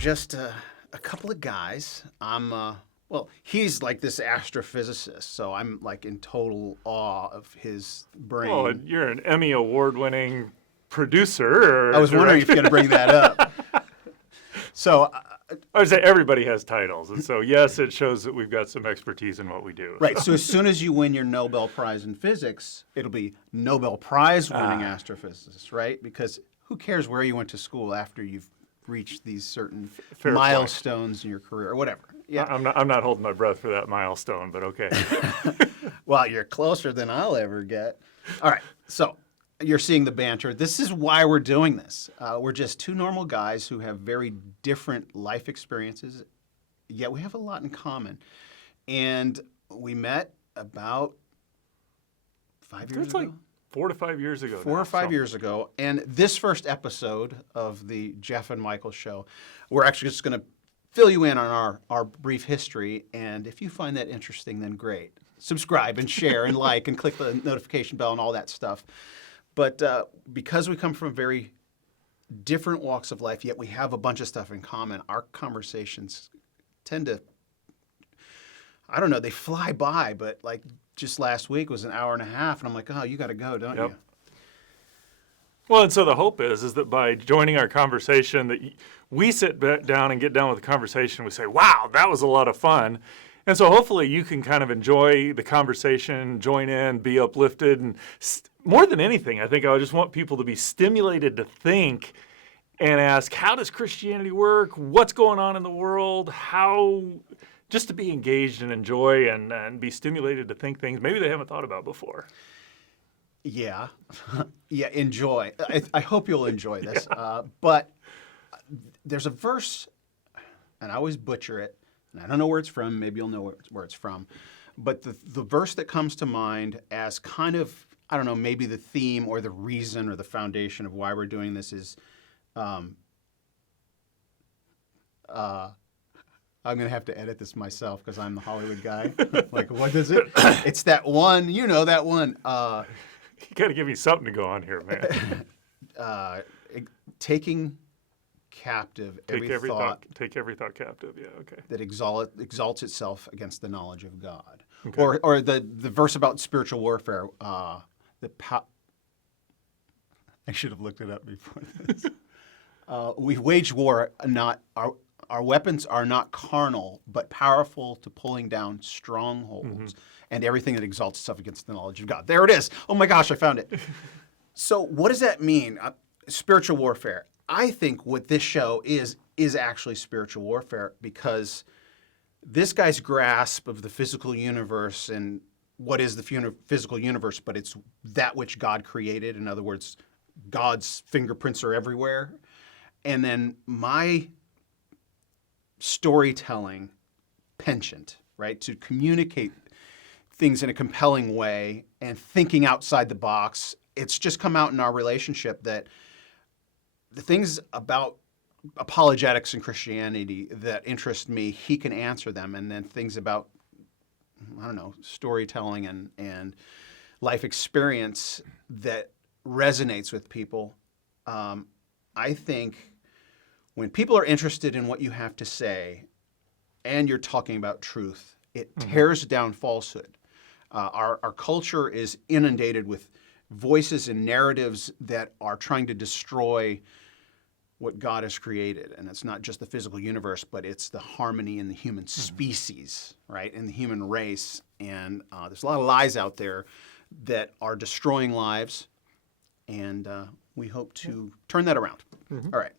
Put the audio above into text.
just a couple of guys. Well, he's like this astrophysicist, so I'm like in total awe of his brain. Oh, and you're an Emmy award-winning producer. I was wondering if you're going to bring that up. So, I would say everybody has titles, and so yes, it shows that we've got some expertise in what we do. right. So as soon as you win your Nobel Prize in physics, it'll be Nobel Prize winning astrophysicist, right? Because who cares where you went to school after you've reached these certain Fair milestones in your career or whatever. Yeah. I'm not holding my breath for that milestone, but okay. Well, you're closer than I'll ever get. All right. So you're seeing the banter. This is why we're doing this. We're just two normal guys who have very different life experiences, yet we have a lot in common. And we met about 5 years It's ago. like 4 to 5 years ago. 4 or 5 years ago. And this first episode of the Jeff and Michael show, we're actually just going to fill you in on our brief history. And if you find that interesting, then great. Subscribe and share and like and click the notification bell and all that stuff. But because we come from very different walks of life, yet we have a bunch of stuff in common, our conversations tend to, I don't know, they fly by, but like just last week was an hour and a half, and I'm like, oh, you got to go, don't you? Well, and so the hope is that by joining our conversation, that we sit down and get done with the conversation, we say, wow, that was a lot of fun. And so hopefully you can kind of enjoy the conversation, join in, be uplifted. And more than anything, I think I just want people to be stimulated to think and ask, how does Christianity work? What's going on in the world? Just to be engaged and enjoy and be stimulated to think things maybe they haven't thought about before. Yeah. Yeah, enjoy. I hope you'll enjoy this. But there's a verse, and I always butcher it, and I don't know where it's from. Maybe you'll know where it's from. But the verse that comes to mind as kind of, I don't know, maybe the theme or the reason or the foundation of why we're doing this is, I'm going to have to edit this myself because I'm the Hollywood guy. Like, what is it? It's that one, that one. You got to give me something to go on here, man. Taking captive Take every thought captive. Yeah, okay. that exalts itself against the knowledge of God. Okay. Or the verse about spiritual warfare. I should have looked it up before this. We wage war, our weapons are not carnal, but powerful to pulling down strongholds and everything that exalts itself against the knowledge of God. There it is. Oh my gosh, I found it. So what does that mean? Spiritual warfare. I think what this show is actually spiritual warfare, because this guy's grasp of the physical universe and what is the physical universe, but it's that which God created. In other words, God's fingerprints are everywhere. And then my storytelling penchant, right, to communicate things in a compelling way and thinking outside the box. It's just come out in our relationship that the things about apologetics and Christianity that interest me, he can answer them. And then things about, I don't know, storytelling and life experience that resonates with people. I think when people are interested in what you have to say and you're talking about truth, it tears down falsehood. Our culture is inundated with voices and narratives that are trying to destroy what God has created. And it's not just the physical universe, but it's the harmony in the human species, right, in the human race. And there's a lot of lies out there that are destroying lives. And we hope to turn that around. All right.